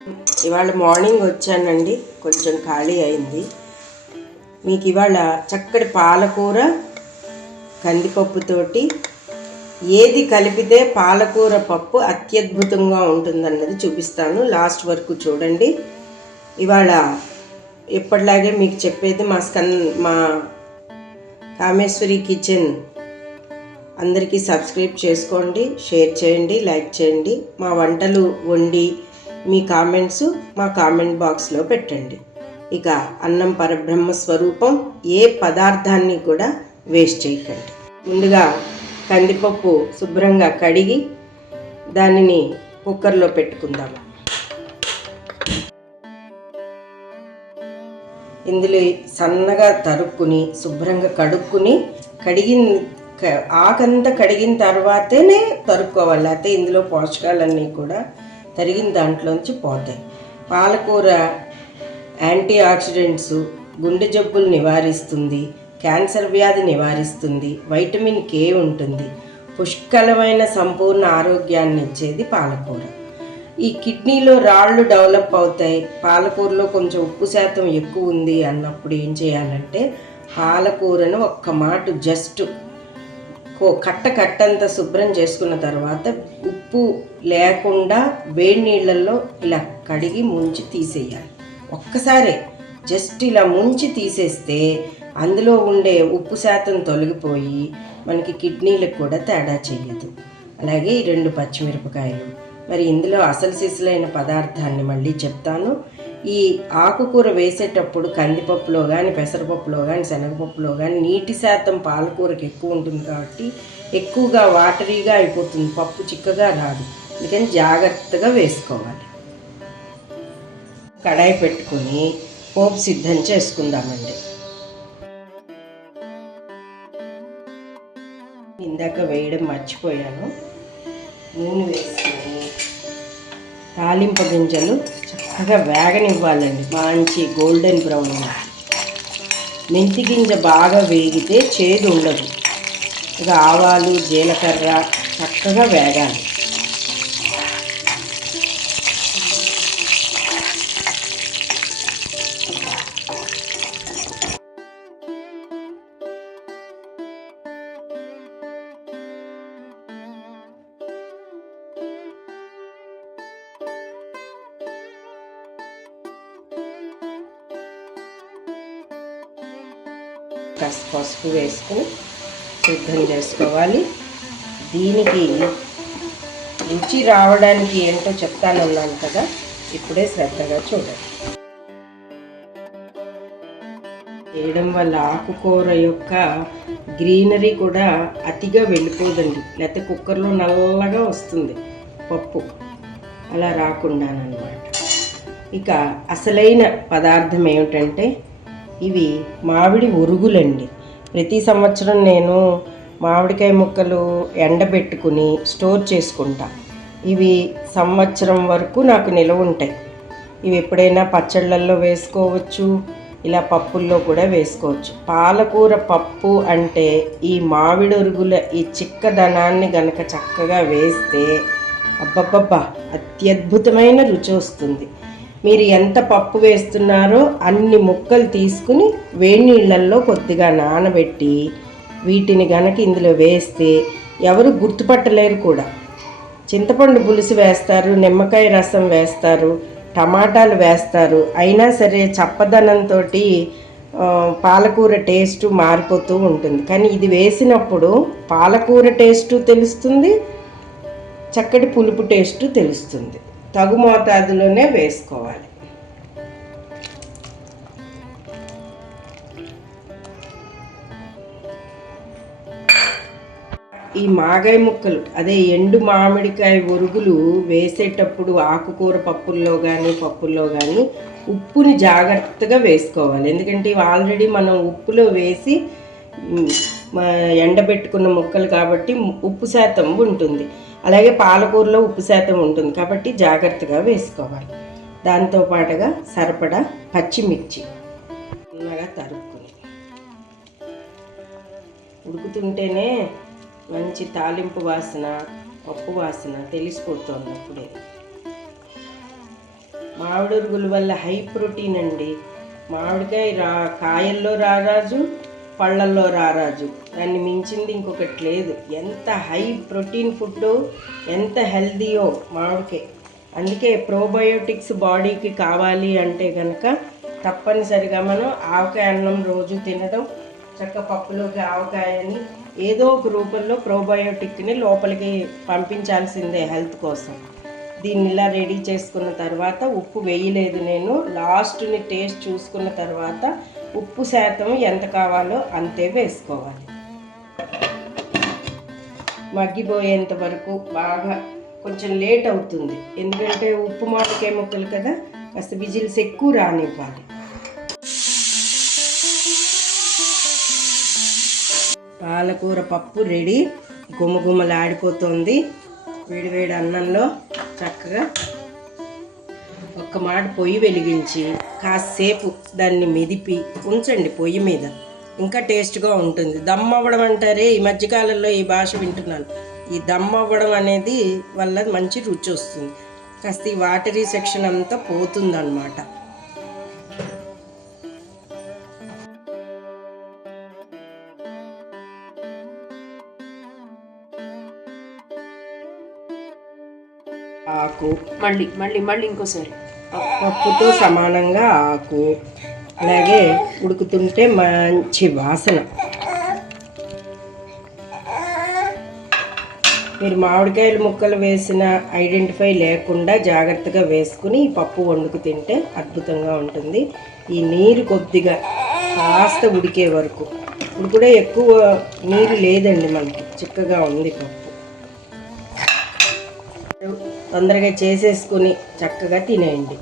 ఇవాళ మార్నింగ్ వచ్చానండి, కొంచెం ఖాళీ అయింది. మీకు ఇవాళ చక్కటి పాలకూర కందిపప్పుతోటి ఏది కలిపితే పాలకూర పప్పు అత్యద్భుతంగా ఉంటుందన్నది చూపిస్తాను. లాస్ట్ వరకు చూడండి. ఇవాళ ఎప్పటిలాగే మీకు చెప్పేది మా కామేశ్వరి కిచెన్ అందరికీ సబ్స్క్రైబ్ చేసుకోండి, షేర్ చేయండి, లైక్ చేయండి. మా వంటలు వండి మీ కామెంట్స్ మా కామెంట్ బాక్స్లో పెట్టండి. ఇక అన్నం పరబ్రహ్మ స్వరూపం, ఏ పదార్థాన్ని కూడా వేస్ట్ చేయకండి. ముందుగా కందిపప్పు శుభ్రంగా కడిగి దానిని కుక్కర్లో పెట్టుకుందాము. ఇందులో సన్నగా తరుక్కుని శుభ్రంగా ఆకంతా కడిగిన తర్వాతనే తరుక్కోవాలి, అయితే ఇందులో పోషకాలన్నీ కూడా తరిగిన దాంట్లోంచి పోతాయి. పాలకూర యాంటీ ఆక్సిడెంట్స్, గుండె జబ్బులు నివారిస్తుంది, క్యాన్సర్ వ్యాధి నివారిస్తుంది, వైటమిన్ కే ఉంటుంది, పుష్కలమైన సంపూర్ణ ఆరోగ్యాన్ని ఇచ్చేది పాలకూర. ఈ కిడ్నీలో రాళ్ళు డెవలప్ అవుతాయి. పాలకూరలో కొంచెం ఉప్పు శాతం ఎక్కువ ఉంది అన్నప్పుడు ఏం చేయాలంటే పాలకూరను ఒక్క మాట జస్ట్ కట్టంతా శుభ్రం చేసుకున్న తర్వాత ఉప్పు లేకుండా వేడి నీళ్ళల్లో ఇలా కడిగి ముంచి తీసేయాలి. ఒక్కసారే జస్ట్ ఇలా ముంచి తీసేస్తే అందులో ఉండే ఉప్పు శాతం తొలగిపోయి మనకి కిడ్నీలకు కూడా తేడా చెయ్యదు. అలాగే ఈ 2 పచ్చిమిరపకాయలు. మరి ఇందులో అసలు సిసలైన పదార్థాన్ని మళ్ళీ చెప్తాను. ఈ ఆకుకూర వేసేటప్పుడు కందిపప్పులో కానీ, పెసరపప్పులో కానీ, శనగపప్పులో కానీ నీటి శాతం పాలకూరకి ఎక్కువ ఉంటుంది కాబట్టి ఎక్కువగా వాటరీగా అయిపోతుంది, పప్పు చిక్కగా రాదు. అందుకని జాగ్రత్తగా వేసుకోవాలి. కడాయి పెట్టుకుని పోపు సిద్ధం చేసుకుందామండి. ఇందాక వేయడం మర్చిపోయాను. నూనె వేసుకొని తాలింపు గింజలు చక్కగా వేగనివ్వాలండి, మంచి గోల్డెన్ బ్రౌన్. మెంతి గింజ బాగా వేగితే చేదు ఉండదు. ఇక ఆవాలు, జీలకర్ర చక్కగా వేగాలి. కాస్త పసుపు వేసుకుని సిద్ధం చేసుకోవాలి. దీనికి రుచి రావడానికి ఏంటో చెప్తానన్నాను కదా, ఇప్పుడే శ్రద్ధగా చూడండి. వేయడం వల్ల ఆకుకూర యొక్క గ్రీనరీ కూడా అతిగా వెళ్ళిపోదండి, లేకపోతే కుక్కర్లో నల్లగా వస్తుంది పప్పు, అలా రాకుండానమాట. ఇక అసలైన పదార్థం ఏమిటంటే ఇవి మామిడి ఉరుగులండి. ప్రతి సంవత్సరం నేను మామిడికాయ ముక్కలు ఎండబెట్టుకుని స్టోర్ చేసుకుంటా. ఇవి సంవత్సరం వరకు నాకు నిలవ ఉంటాయి. ఇవి ఎప్పుడైనా పచ్చళ్ళల్లో వేసుకోవచ్చు, ఇలా పప్పుల్లో కూడా వేసుకోవచ్చు. పాలకూర పప్పు అంటే ఈ మామిడి ఉరుగుల ఈ చిక్కదనాన్ని గనక చక్కగా వేస్తే అబ్బబ్బబ్బా అత్యద్భుతమైన రుచి వస్తుంది. మీరు ఎంత పప్పు వేస్తున్నారో అన్ని ముక్కలు తీసుకుని వేడి నీళ్ళల్లో కొద్దిగా నానబెట్టి వీటిని గనక ఇందులో వేస్తే ఎవరు గుర్తుపట్టలేరు కూడా. చింతపండు పులుసు వేస్తారు, నిమ్మకాయ రసం వేస్తారు, టమాటాలు వేస్తారు, అయినా సరే చప్పదనంతో పాలకూర టేస్ట్ మారిపోతూ ఉంటుంది. కానీ ఇది వేసినప్పుడు పాలకూర టేస్టు తెలుస్తుంది, చక్కటి పులుపు టేస్టు తెలుస్తుంది. తగు మోతాదులోనే వేసుకోవాలి. ఈ మాగాయ ముక్కలు, అదే ఎండు మామిడికాయ ఒరుగులు వేసేటప్పుడు ఆకుకూర పప్పుల్లో కానీ ఉప్పుని జాగ్రత్తగా వేసుకోవాలి. ఎందుకంటే ఇవి ఆల్రెడీ మనం ఉప్పులో వేసి ఎండబెట్టుకున్న ముక్కలు కాబట్టి ఉప్పు శాతం ఉంటుంది. అలాగే పాలకూరలో ఉప్పు శాతం ఉంటుంది కాబట్టి జాగ్రత్తగా వేసుకోవాలి. దాంతోపాటుగా సరిపడా పచ్చిమిర్చి చిన్నగా తరుక్కుని, ఉడుకుతుంటేనే మంచి తాలింపు వాసన, పప్పు వాసన తెలిసిపోతుంది. అప్పుడే మామిడురుగుల వల్ల హై ప్రోటీన్ అండి. మామిడికాయ కాయల్లో రారాజు, పళ్ళల్లో రారాజు. దాన్ని మించింది ఇంకొకటి లేదు. ఎంత హై ప్రోటీన్ ఫుడ్, ఎంత హెల్దీయో మామిడికాయ. అందుకే ప్రోబయోటిక్స్ బాడీకి కావాలి అంటే కనుక తప్పనిసరిగా మనం ఆవకాయ అన్నం రోజు తినడం, చక్క పప్పులోకి ఆవకాయని ఏదో ఒక రూపంలో ప్రోబయోటిక్ని లోపలికి పంపించాల్సిందే హెల్త్ కోసం. దీన్ని ఇలా రెడీ చేసుకున్న తర్వాత ఉప్పు వేయలేదు నేను. లాస్ట్ని టేస్ట్ చూసుకున్న తర్వాత ఉప్పు శాతం ఎంత కావాలో అంతే వేసుకోవాలి. మగ్గిపోయేంత వరకు బాగా కొంచెం లేట్ అవుతుంది, ఎందుకంటే ఉప్పు మామిడికాయ ముక్కలు కదా, కాస్త విజిల్స్ ఎక్కువ రానివ్వాలి. పాలకూర పప్పు రెడీ, గుమగుమలాడిపోతుంది. వేడివేడి అన్నంలో చక్కగా ఒక్క మాట పొయ్యి వెలిగించి కాసేపు దాన్ని మెదిపి ఉంచండి పొయ్యి మీద, ఇంకా టేస్ట్గా ఉంటుంది. దమ్ అవ్వడం అంటారే, ఈ మధ్యకాలంలో ఈ భాష వింటున్నాను. ఈ దమ్ అవ్వడం అనేది వల్ల మంచి రుచి వస్తుంది. కాస్త ఈ వాటరీ సెక్షన్ అంతా పోతుందన్నమాట. ఆకు మళ్ళీ మళ్ళీ మళ్ళీ ఇంకోసారి పప్పుతో సమానంగా ఆకు, అలాగే ఉడుకుతుంటే మంచి వాసన. మీరు మామిడికాయలు ముక్కలు వేసిన ఐడెంటిఫై లేకుండా జాగ్రత్తగా వేసుకుని ఈ పప్పు వండుకు తింటే అద్భుతంగా ఉంటుంది. ఈ నీరు కొద్దిగా కాస్త ఉడికే వరకు, ఇప్పుడు కూడా ఎక్కువ నీరు లేదండి, మనకి చిక్కగా ఉంది పప్పు. తొందరగా చేసేసుకుని చక్కగా తినేయండి.